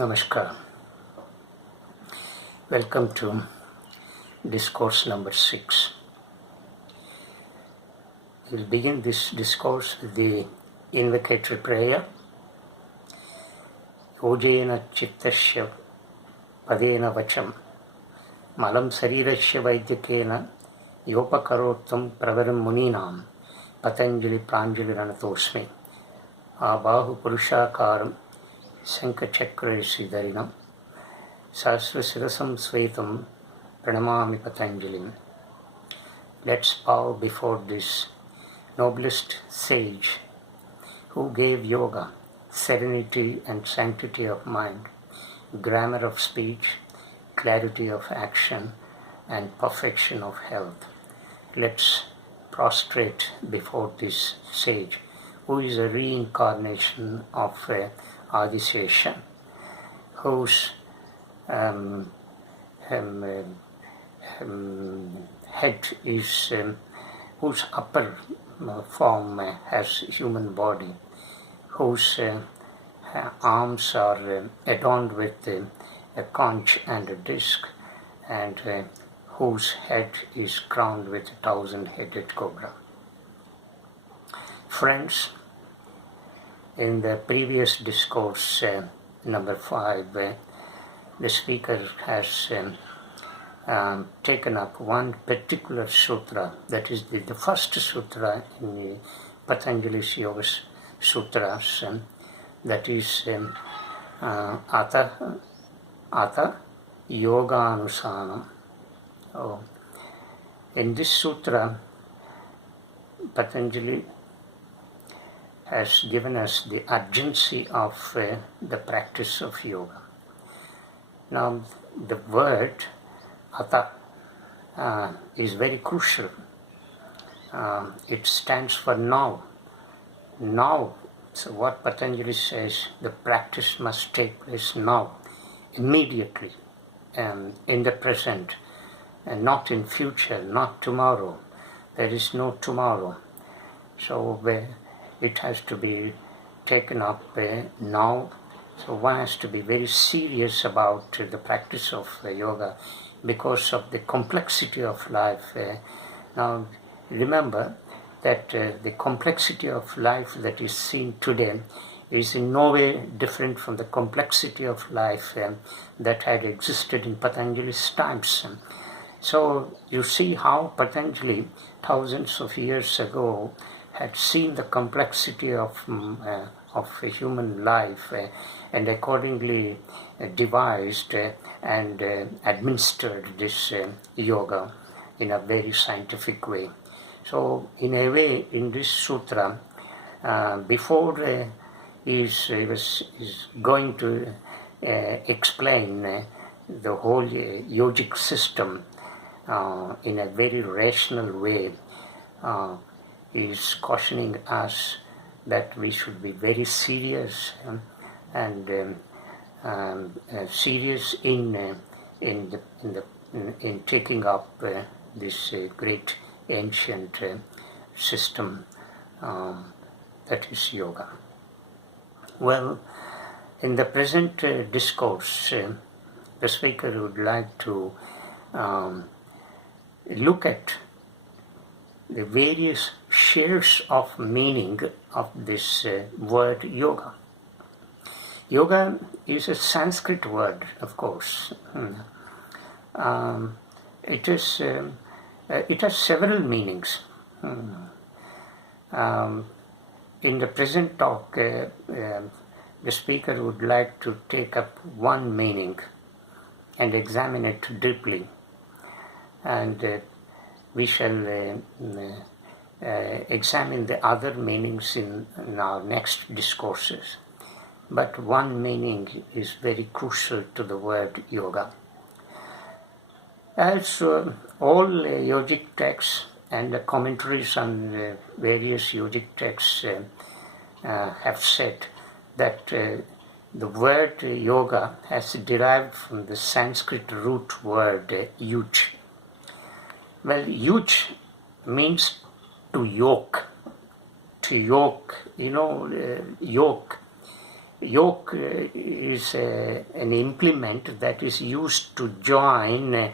Namaskar. Welcome to Discourse number 6. We'll begin this discourse with the invocatory prayer. Yogena chittasya padena vacham Malam sharirasya vaidyakena Yopakarottam pravaram muninam Patanjali pranjalir anato'smi Abahu purushakaram Shankha charkrasi dharinam Sahasra shirasam svetam Pranamami Patanjalim. Let's bow before this noblest sage who gave yoga serenity and sanctity of mind, grammar of speech, clarity of action, and perfection of health. Let's prostrate before this sage who is a reincarnation of Adisesha, whose head is, whose upper form has human body, whose arms are adorned with a conch and a disc, and whose head is crowned with a 1,000-headed cobra. Friends, in the previous discourse, number 5, the speaker has taken up one particular sutra, that is the first sutra in the Patanjali's Yoga Sutras, that is Atha Yoganusana. In this sutra, Patanjali has given us the urgency of the practice of yoga. Now, the word Atha is very crucial. It stands for now. Now, so what Patanjali says, the practice must take place now, immediately, in the present, and not in future, not tomorrow. There is no tomorrow. So it has to be taken up now. So one has to be very serious about the practice of yoga because of the complexity of life. Now remember that the complexity of life that is seen today is in no way different from the complexity of life that had existed in Patanjali's times. So you see how Patanjali, thousands of years ago, had seen the complexity of human life and accordingly devised and administered this yoga in a very scientific way. So in a way, in this sutra, before he is going to explain the whole yogic system in a very rational way, is cautioning us that we should be very serious and serious in taking up this great ancient system that is yoga. Well, in the present discourse, the speaker would like to look at the various shades of meaning of this word yoga. Yoga is a Sanskrit word, of course. It has several meanings. In the present talk, the speaker would like to take up one meaning and examine it deeply, and we shall examine the other meanings in our next discourses. But one meaning is very crucial to the word yoga. As all yogic texts and the commentaries on various yogic texts have said, that the word yoga has derived from the Sanskrit root word yuj. Well, yuj means to yoke. To yoke, yoke. yoke is an implement that is used to join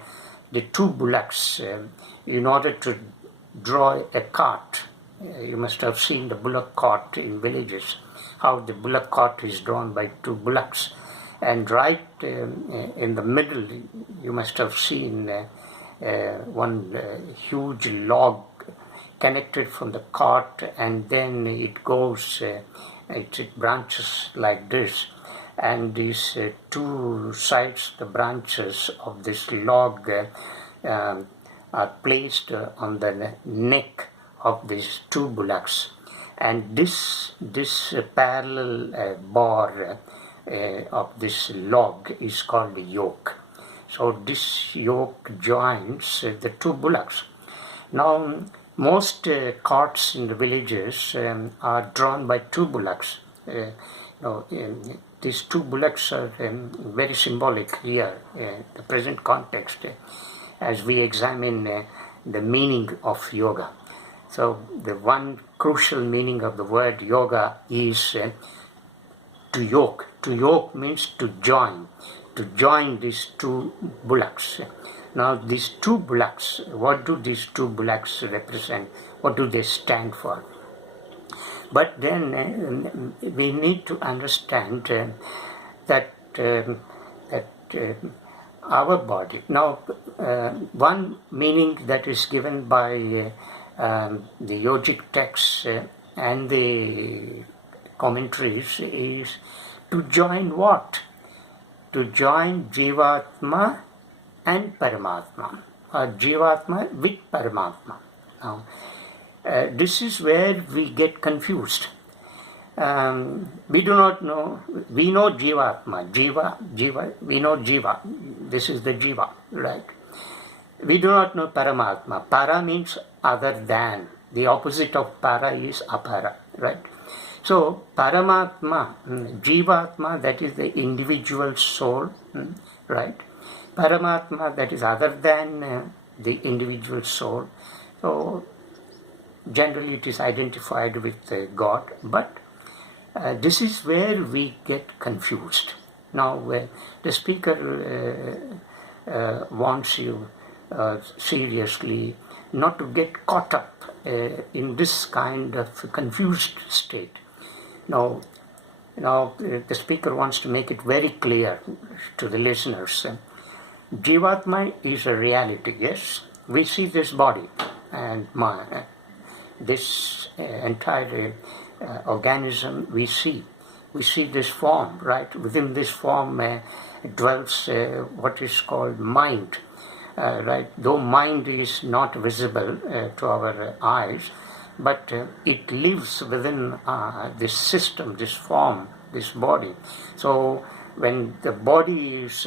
the two bullocks in order to draw a cart. You must have seen the bullock cart in villages, how the bullock cart is drawn by two bullocks. And right in the middle, you must have seen one huge log connected from the cart, and then it goes, it branches like this, and these two sides, the branches of this log are placed on the neck of these two bullocks, and this parallel bar of this log is called the yoke. So this yoke joins the two bullocks. Now most carts in the villages are drawn by two bullocks. These two bullocks are very symbolic here, the present context, as we examine the meaning of yoga. So the one crucial meaning of the word yoga is to yoke. To yoke means to join these two bullocks. Now these two bullocks, what do these two bullocks represent? What do they stand for? But then we need to understand that our body. Now one meaning that is given by the yogic texts and the commentaries is to join what? To join Jivatma and Paramatma, or Jivatma with Paramatma. Now, this is where we get confused. We do not know, we know Jivatma, Jiva, we know Jiva, this is the Jiva, right? We do not know Paramatma. Para means other than. The opposite of para is apara, right? So, Paramatma, Jivatma, that is the individual soul, right? Paramatma, that is other than the individual soul. So, generally it is identified with God, but this is where we get confused. Now, the speaker wants you seriously not to get caught up in this kind of confused state. Now, the speaker wants to make it very clear to the listeners. Jivatma is a reality, yes. We see this body and this entire organism we see. We see this form, right? Within this form dwells what is called mind, right? Though mind is not visible to our eyes, but it lives within this system, this form, this body. So when the body is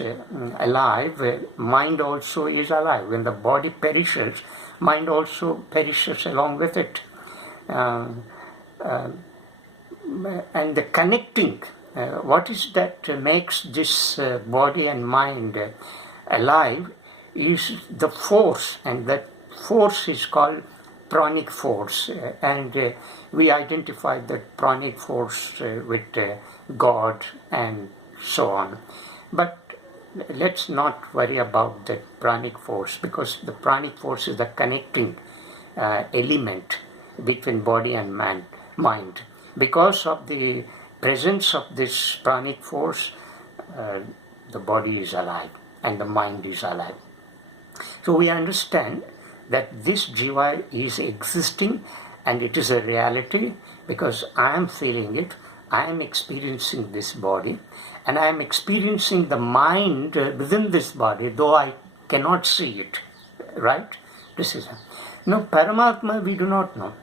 alive, mind also is alive. When the body perishes, mind also perishes along with it. And the connecting, what is that makes this body and mind alive is the force, and that force is called pranic force, and we identify that pranic force with God and so on. But let's not worry about that pranic force, because the pranic force is the connecting element between body and mind. Because of the presence of this pranic force, the body is alive and the mind is alive. So we understand that this jiva is existing and it is a reality because I am feeling it, I am experiencing this body, and I am experiencing the mind within this body, though I cannot see it, right? This is no Paramatma, we do not know.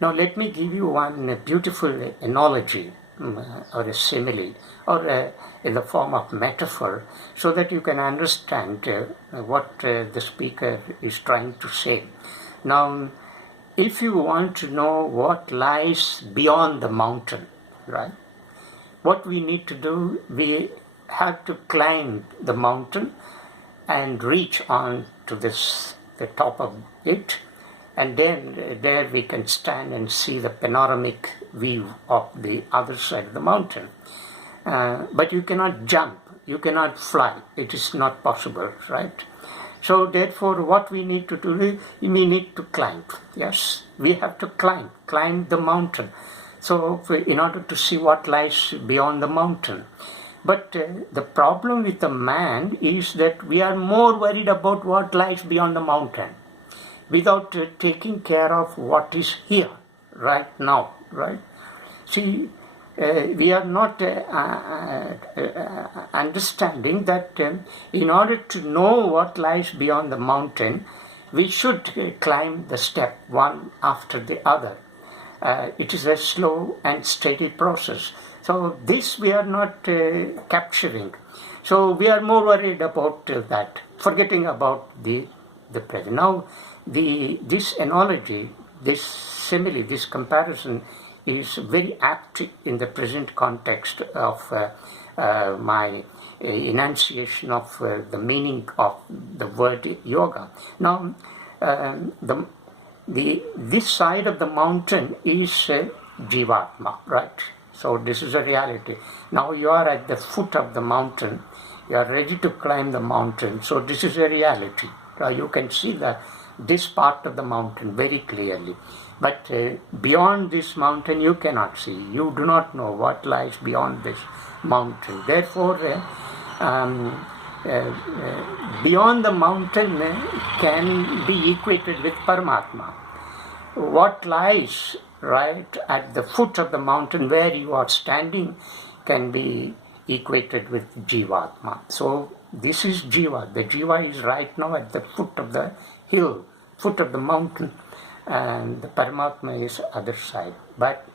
Now let me give you one beautiful analogy or a simile or in the form of metaphor, so that you can understand what the speaker is trying to say. Now, if you want to know what lies beyond the mountain, right, what we need to do, we have to climb the mountain and reach on to the top of it, and then there we can stand and see the panoramic view of the other side of the mountain. but you cannot jump, you cannot fly. It is not possible, right? So therefore, what we need to do is we need to climb. Yes, we have to climb the mountain. So in order to see what lies beyond the mountain. But the problem with the man is that we are more worried about what lies beyond the mountain without taking care of what is here, right now, right? See, we are not understanding that in order to know what lies beyond the mountain, we should climb the step one after the other. It is a slow and steady process. So this we are not capturing. So we are more worried about that, forgetting about the present. Now, this analogy, this simile, this comparison is very apt in the present context of my enunciation of the meaning of the word yoga. Now, this side of the mountain is Jivatma, right? So this is a reality. Now you are at the foot of the mountain. You are ready to climb the mountain. So this is a reality. You can see this part of the mountain very clearly. But beyond this mountain you cannot see. You do not know what lies beyond this mountain. Therefore, beyond the mountain can be equated with Paramatma. What lies right at the foot of the mountain where you are standing can be equated with Jivatma. So this is Jiva. The Jiva is right now at the foot of the hill, foot of the mountain, and the Paramatma is other side. But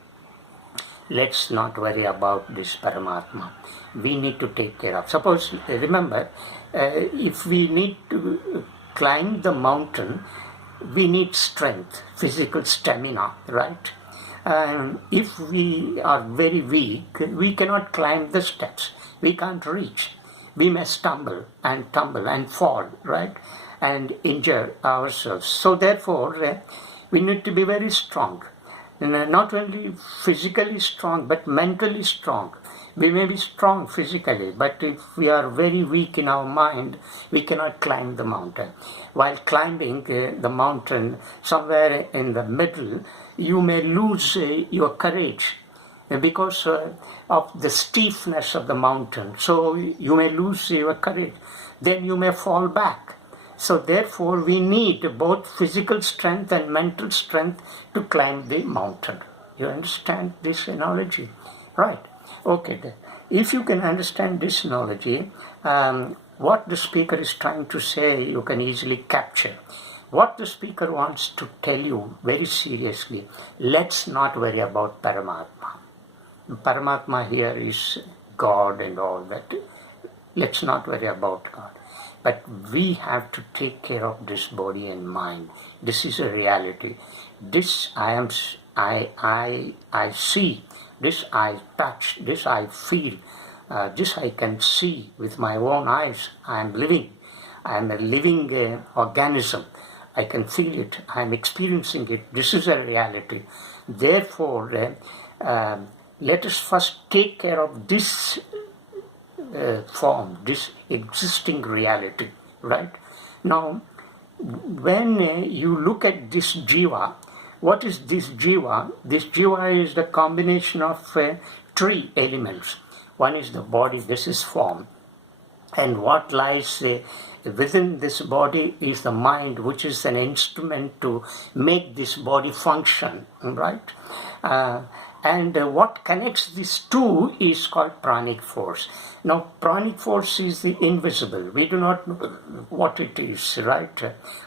let's not worry about this Paramatma. We need to take care of. Suppose, remember, if we need to climb the mountain, we need strength, physical stamina, right? If we are very weak, we cannot climb the steps. We can't reach. We may stumble and fall, right? And injure ourselves. So therefore, we need to be very strong. Not only physically strong, but mentally strong. We may be strong physically, but if we are very weak in our mind, we cannot climb the mountain. While climbing the mountain, somewhere in the middle, you may lose your courage because of the steepness of the mountain. So you may lose your courage. Then you may fall back. So therefore, we need both physical strength and mental strength to climb the mountain. You understand this analogy? Right. Okay. If you can understand this analogy, what the speaker is trying to say, you can easily capture. What the speaker wants to tell you very seriously, let's not worry about Paramatma. Paramatma here is God and all that. Let's not worry about God. But we have to take care of this body and mind. This is a reality. This I see. This I touch. This I feel. This I can see with my own eyes. I am living. I am a living organism. I can feel it. I am experiencing it. This is a reality. Therefore, let us first take care of this form, this existing reality, right? Now, when you look at this jiva, what is this jiva? This jiva is the combination of three elements. One is the body, this is form. And what lies within this body is the mind, which is an instrument to make this body function, right? And what connects these two is called pranic force. Now, pranic force is the invisible. We do not know what it is, right?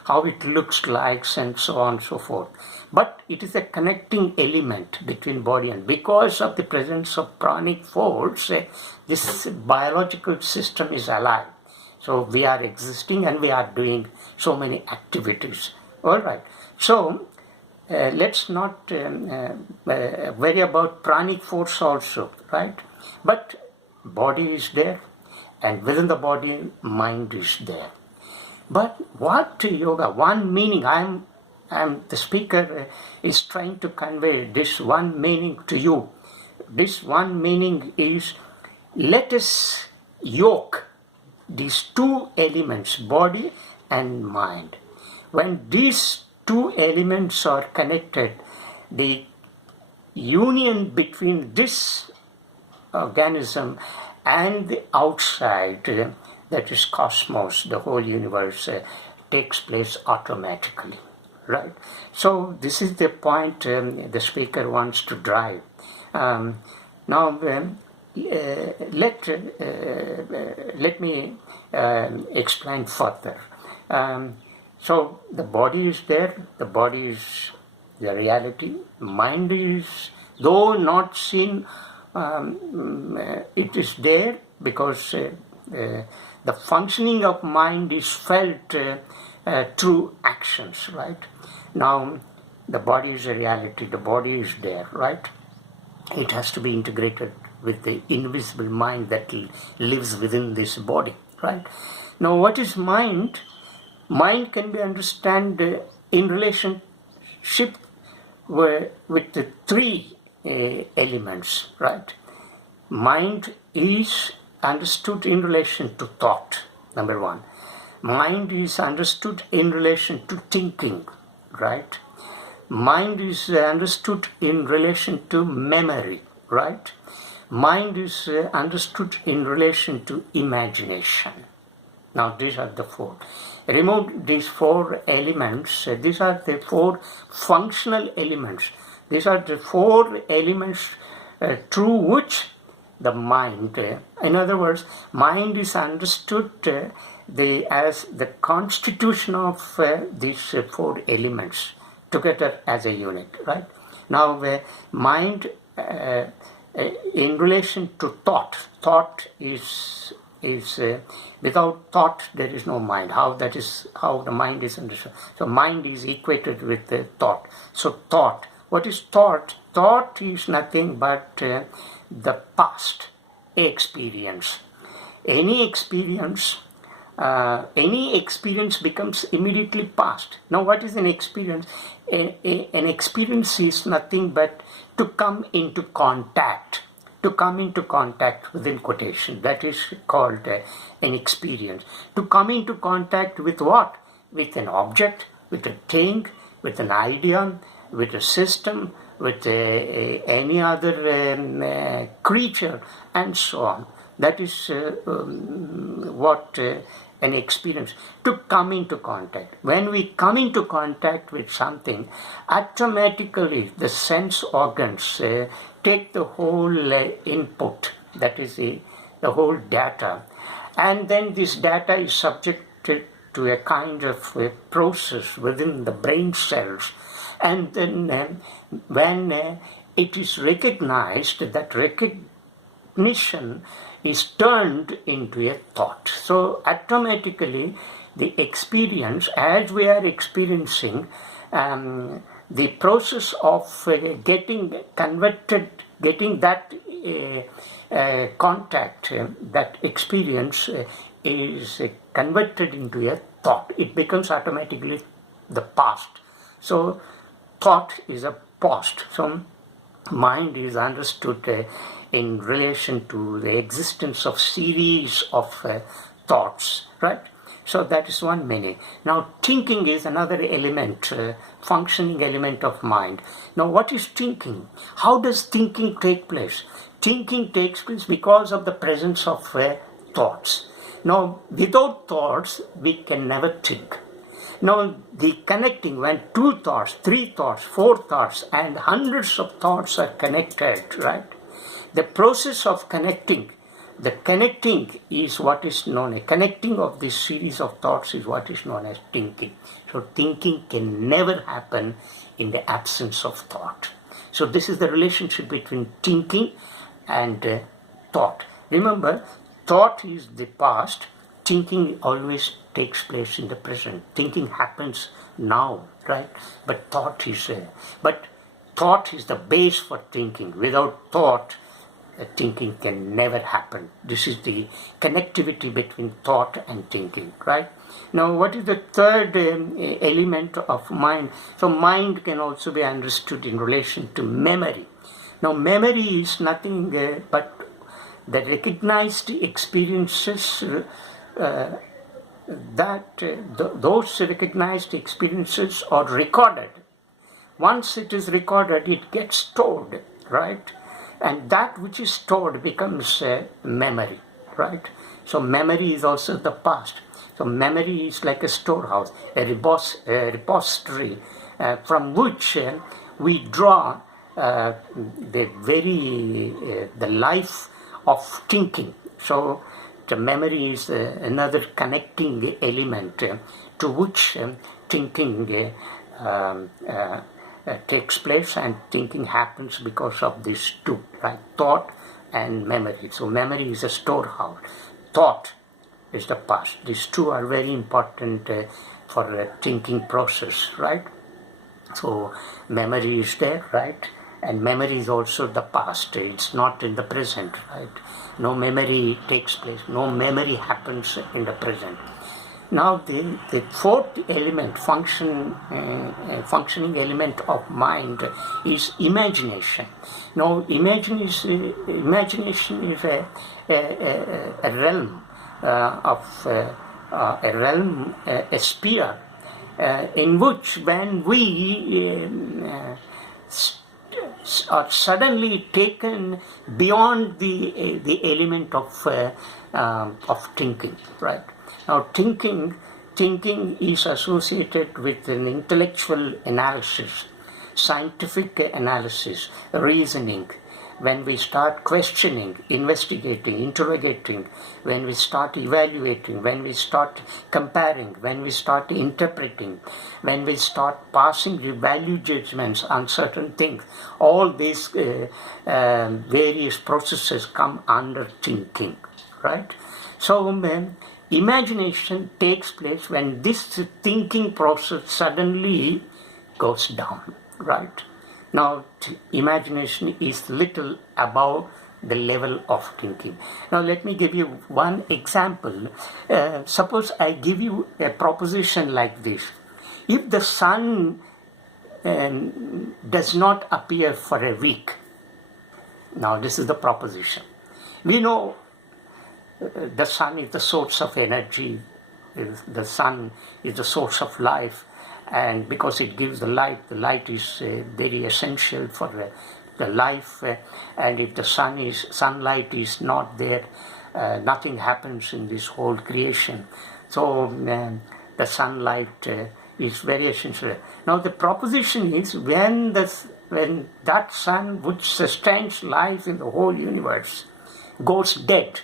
How it looks like, and so on and so forth. But it is a connecting element between body and because of the presence of pranic force, this biological system is alive. So we are existing and we are doing so many activities. All right. So let's not worry about pranic force also, right? But body is there, and within the body, mind is there. But what yoga? One meaning. The speaker is trying to convey this one meaning to you. This one meaning is let us yoke these two elements, body and mind. When these two elements are connected, the union between this organism and the outside, that is cosmos, the whole universe, takes place automatically, right? So this is the point the speaker wants to drive. Now let me explain further. So the body is there, the body is the reality, mind is, though not seen, it is there because the functioning of mind is felt through actions, right? Now the body is a reality, the body is there, right? It has to be integrated with the invisible mind that lives within this body, right? Now what is mind? Mind can be understood in relationship with the three elements, right? Mind is understood in relation to thought, number one. Mind is understood in relation to thinking, right? Mind is understood in relation to memory, right? Mind is understood in relation to imagination. Now these are the four. Remove these four elements. These are the four functional elements. These are the four elements through which the mind, in other words, mind is understood as the constitution of these four elements together as a unit, right? Now mind in relation to thought is without thought there is no mind. How the mind is understood. So mind is equated with thought. So thought. What is thought? Thought is nothing but the past experience. Any experience becomes immediately past. Now what is an experience? An experience is nothing but to come into contact. To come into contact, within quotation, that is called an experience. To come into contact with what? With an object, with a thing, with an idea, with a system, with any other creature, and so on. That is what an experience. To come into contact. When we come into contact with something, automatically the sense organs take the whole input, that is the whole data, and then this data is subjected to a kind of process within the brain cells, and then when it is recognized, that recognition is turned into a thought. So automatically the experience, as we are experiencing, the process of getting that contact, that experience is converted into a thought. It becomes automatically the past. So thought is a past. So mind is understood in relation to the existence of series of thoughts, right? So that is one meaning. Now thinking is another element, functioning element of mind. Now what is thinking? How does thinking take place? Thinking takes place because of the presence of thoughts. Now without thoughts we can never think. Now the connecting, when 2 thoughts, 3 thoughts, 4 thoughts and hundreds of thoughts are connected, right? The process of connecting, the connecting is what is known as, connecting of this series of thoughts is what is known as thinking. So thinking can never happen in the absence of thought. So this is the relationship between thinking and thought. Remember, thought is the past, thinking always takes place in the present. Thinking happens now, right? But thought is the base for thinking. Without thought, thinking can never happen. This is the connectivity between thought and thinking, right? Now, what is the third element of mind? So, mind can also be understood in relation to memory. Now, memory is nothing but the recognized experiences, those recognized experiences are recorded. Once it is recorded, it gets stored, right? And that which is stored becomes memory, right? So memory is also the past. So memory is like a storehouse, a repository from which we draw the life of thinking. So the memory is another connecting element to which thinking takes place, and thinking happens because of these two, right? Thought and memory. So memory is a storehouse. Thought is the past. These two are very important for a thinking process, right? So memory is there, right? And memory is also the past. It's not in the present, right? No memory takes place. No memory happens in the present. Now the fourth element, functioning element of mind is imagination. Now imagination is a realm a sphere in which when we are suddenly taken beyond the element of thinking, right? Now thinking is associated with an intellectual analysis, scientific analysis, reasoning. When we start questioning, investigating, interrogating, when we start evaluating, when we start comparing, when we start interpreting, when we start passing value judgments on certain things, all these various processes come under thinking, right? So imagination takes place when this thinking process suddenly goes down, right? Now, imagination is little above the level of thinking. Now, let me give you one example. Suppose I give you a proposition like this. If the sun does not appear for a week, now this is the proposition. We know the sun is the source of energy, the sun is the source of life. And because it gives the light is very essential for the life. And if the sunlight is not there, nothing happens in this whole creation. So the sunlight is very essential. Now the proposition is when that sun which sustains life in the whole universe goes dead,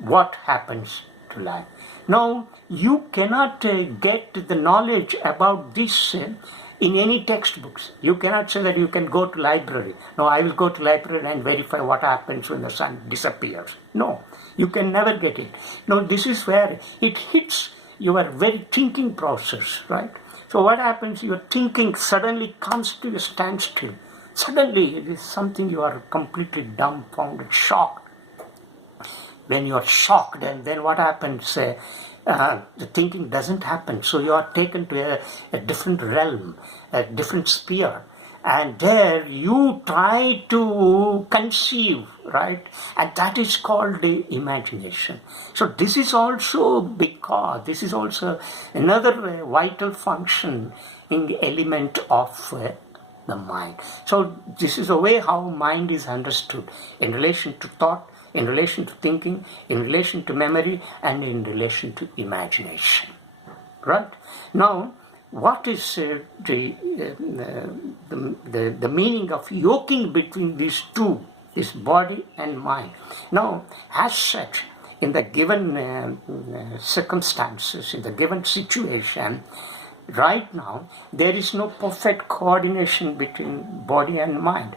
what happens to life? Now, you cannot get the knowledge about this in any textbooks. You cannot say that you can go to library. No, I will go to library and verify what happens when the sun disappears. No, you can never get it. No, this is where it hits your very thinking process, right? So what happens, your thinking suddenly comes to a standstill. Suddenly, it is something you are completely dumbfounded, shocked. When you are shocked, and then what happens? The thinking doesn't happen. So you are taken to a different realm, a different sphere. And there you try to conceive, right? And that is called the imagination. So this is also another vital function in the element of the mind. So this is the way how mind is understood in relation to thought, in relation to thinking, in relation to memory, and in relation to imagination. Right? Now, what is the meaning of yoking between these two, this body and mind? Now, as such, in the given circumstances, in the given situation, right now, there is no perfect coordination between body and mind.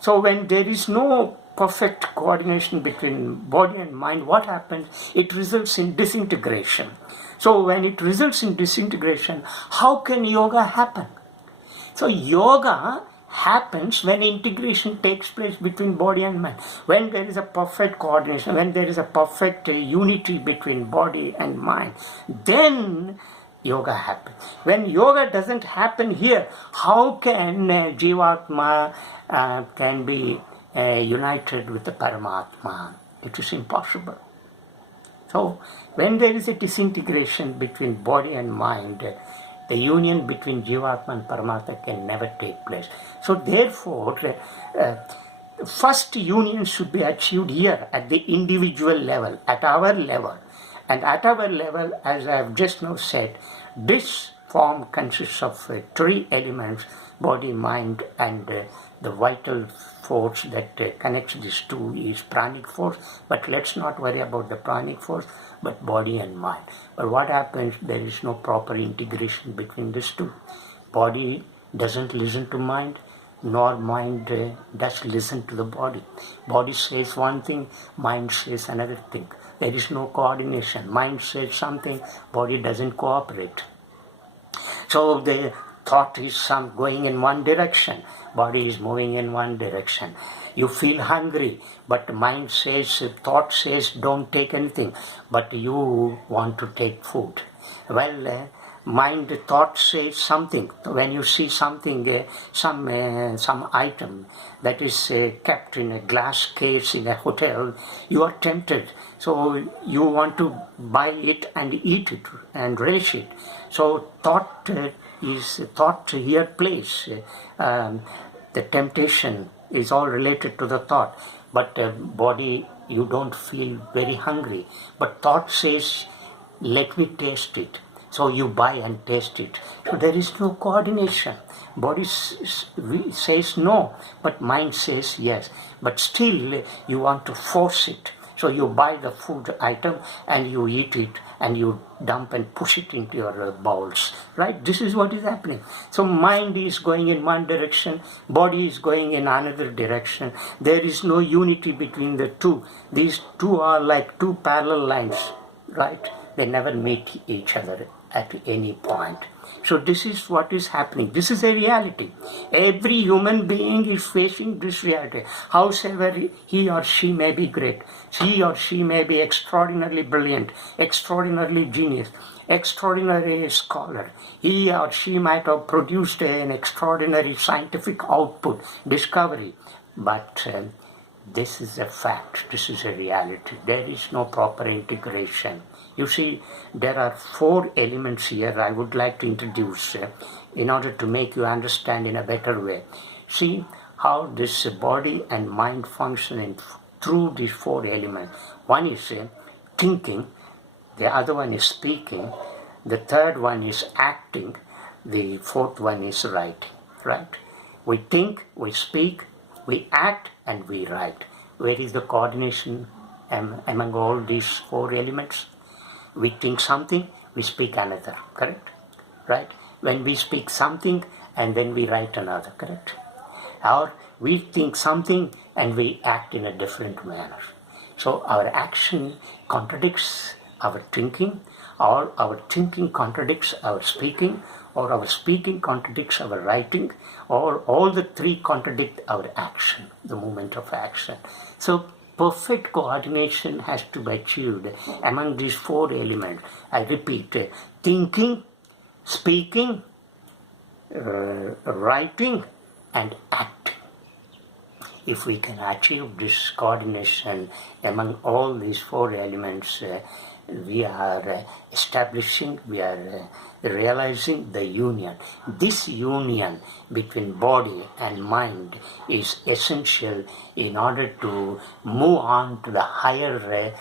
So when there is no perfect coordination between body and mind, what happens? It results in disintegration. So when it results in disintegration, how can yoga happen? So yoga happens when integration takes place between body and mind. When there is a perfect coordination, when there is a perfect unity between body and mind, then yoga happens. When yoga doesn't happen here, how can Jivatma can be united with the Paramatma. It is impossible. So, when there is a disintegration between body and mind, the union between Jivatma and Paramatma can never take place. So, therefore, first union should be achieved here at the individual level, at our level. And at our level, as I have just now said, this form consists of three elements: body, mind, and the vital force that connects these two is pranic force. But let's not worry about the pranic force, but body and mind. But what happens? There is no proper integration between these two. Body doesn't listen to mind, nor mind does listen to the body. Body says one thing, mind says another thing. There is no coordination. Mind says something, body doesn't cooperate. So the thought is going in one direction, body is moving in one direction. You feel hungry, but mind says, thought says, don't take anything, but you want to take food. Well, mind, thought says something. When you see something, some item that is kept in a glass case in a hotel, you are tempted. So you want to buy it and eat it and relish it. So thought here plays. The temptation is all related to the thought. But body, you don't feel very hungry. But thought says, let me taste it. So you buy and taste it. So there is no coordination. Body says no, but mind says yes. But still you want to force it. So you buy the food item and you eat it and you dump and push it into your bowels. Right? This is what is happening. So mind is going in one direction, body is going in another direction. There is no unity between the two. These two are like two parallel lines. Right? They never meet each other at any point. So this is what is happening. This is a reality. Every human being is facing this reality. Howsoever he or she may be great, he or she may be extraordinarily brilliant, extraordinarily genius, extraordinary scholar. He or she might have produced an extraordinary scientific output, discovery. But this is a fact. This is a reality. There is no proper integration. You see, there are four elements here I would like to introduce in order to make you understand in a better way. See how this body and mind function through these four elements. One is thinking, the other one is speaking, the third one is acting, the fourth one is writing. Right? We think, we speak, we act, and we write. Where is the coordination among all these four elements? We think something, we speak another, correct? Right? When we speak something and then we write another, correct? Or we think something and we act in a different manner. So our action contradicts our thinking, or our thinking contradicts our speaking, or our speaking contradicts our writing, or all the three contradict our action, the moment of action. So perfect coordination has to be achieved among these four elements. I repeat, thinking, speaking, writing, and acting. If we can achieve this coordination among all these four elements, we are establishing, we are realizing the union. This union between body and mind is essential in order to move on to the higher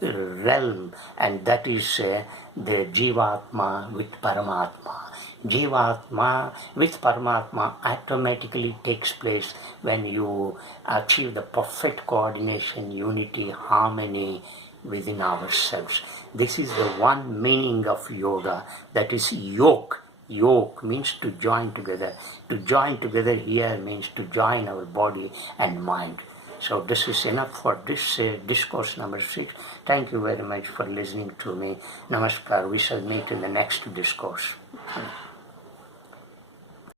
realm, and that is the Jivatma with Paramatma. Jivatma with Paramatma automatically takes place when you achieve the perfect coordination, unity, harmony within ourselves. This is the one meaning of yoga, that is yoke. Yoke means to join together. To join together here means to join our body and mind. So this is enough for this discourse number 6. Thank you very much for listening to me. Namaskar. We shall meet in the next discourse.